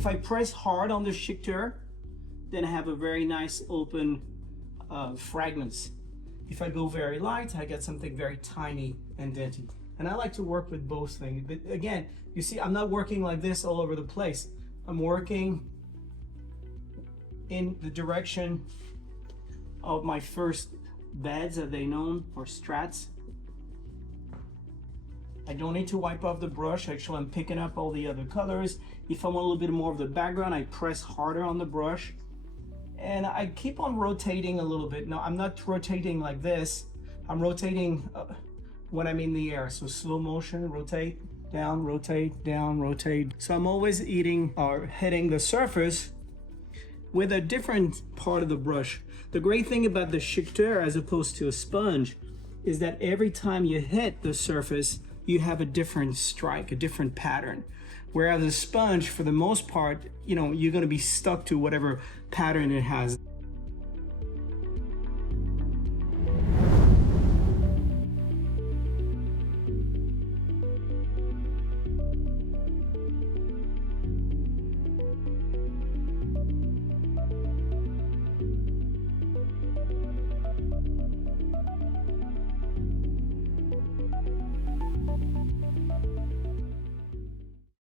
If I press hard on the Chiqueteur, then I have a very nice open fragments. If I go very light, I get something very tiny and dented. And I like to work with both things. But again, you see, I'm not working like this all over the place. I'm working in the direction of my first beds, as they known, or strats. I don't need to wipe off the brush. Actually, I'm picking up all the other colors. If I want a little bit more of the background, I press harder on the brush. And I keep on rotating a little bit. Now, I'm not rotating like this. I'm rotating when I'm in the air. So slow motion, rotate, down, rotate, down, rotate. So I'm always hitting the surface with a different part of the brush. The great thing about the Chiqueteur as opposed to a sponge is that every time you hit the surface, you have a different strike, a different pattern. Whereas a sponge, for the most part, you know, you're gonna be stuck to whatever pattern it has.